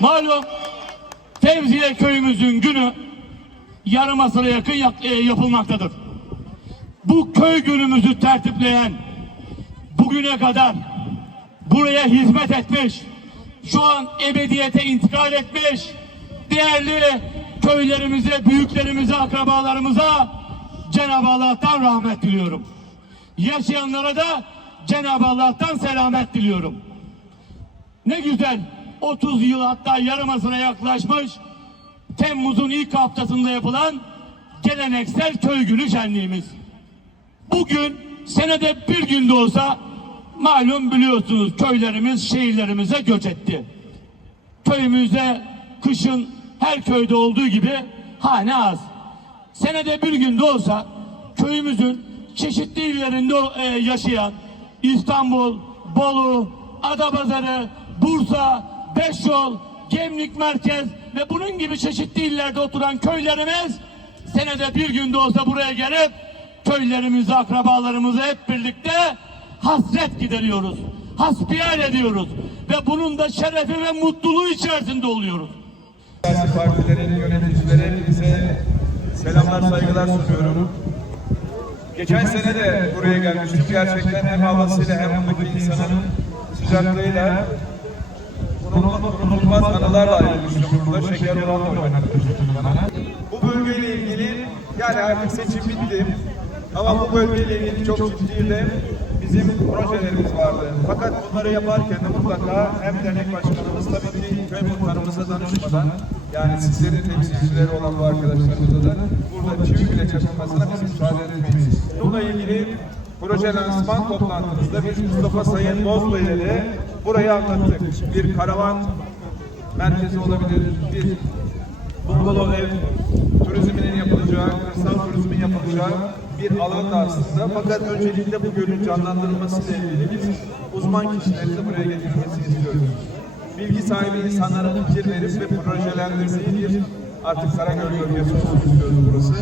Malum Tevziye köyümüzün günü yarım asıra yakın yap, e, yapılmaktadır. Bu köy günümüzü tertipleyen bugüne kadar buraya hizmet etmiş şu an ebediyete intikal etmiş değerli köylerimize, büyüklerimize, akrabalarımıza Cenab-ı Allah'tan rahmet diliyorum. Yaşayanlara da Cenab-ı Allah'tan selamet diliyorum. Ne güzel 30 yıl hatta yarım asıra yaklaşmış Temmuz'un ilk haftasında yapılan geleneksel köy günü şenliğimiz. Bugün senede bir günde olsa malum biliyorsunuz köylerimiz şehirlerimize göç etti. Köyümüzde kışın her köyde olduğu gibi hane az. Senede bir günde olsa köyümüzün çeşitli illerinde e, yaşayan İstanbul, Bolu, Adapazarı, Bursa, Beşyol, Gemlik Merkez ve bunun gibi çeşitli illerde oturan köylerimiz senede bir günde olsa buraya gelip köylerimizi, akrabalarımızı hep birlikte hasret gideriyoruz. Hasbihal ediyoruz. Ve bunun da şerefi ve mutluluğu içerisinde oluyoruz. Siyasi partilerin yöneticileri hepinize selamlar, saygılar sunuyorum. Geçen sene de buraya gelmiştim. Gerçekten hem havasıyla hem buradaki insanın sıcaklığıyla unutulmaz, anılarla ayrılmıştım burada. Şeker olan da oynatmıştım bana. Bu bölgeyle ilgili yani artık seçim bitti. Ama bu bölgeyle ilgili çok ciddi de bizim projelerimiz vardı. Fakat bunları yaparken de mutlaka hem dernek başkanımız tabii ki köy muhtarımıza danışmadan yani sizlerin temsilcileri olan bu arkadaşlarımıza da burada çivi bile çakılmasına biz müsaade etmeyiz. Bununla ilgili proje lansman toplantımızda biz Mustafa Sayın Bozbey ile burayı anlattık. Bir karavan merkezi olabilir, bir bungalov ev turizminin yapılacağı, kırsal turizmin yapılacağı bir alan da aslında. Fakat öncelikle bu gölün canlandırılması ile ilgili biz uzman kişileri de buraya getirilmesini istiyoruz. Bilgi sahibi insanlara fikir verip ve projelendirmeyi bir artık Karagöl bölgesi olsun istiyoruz burası.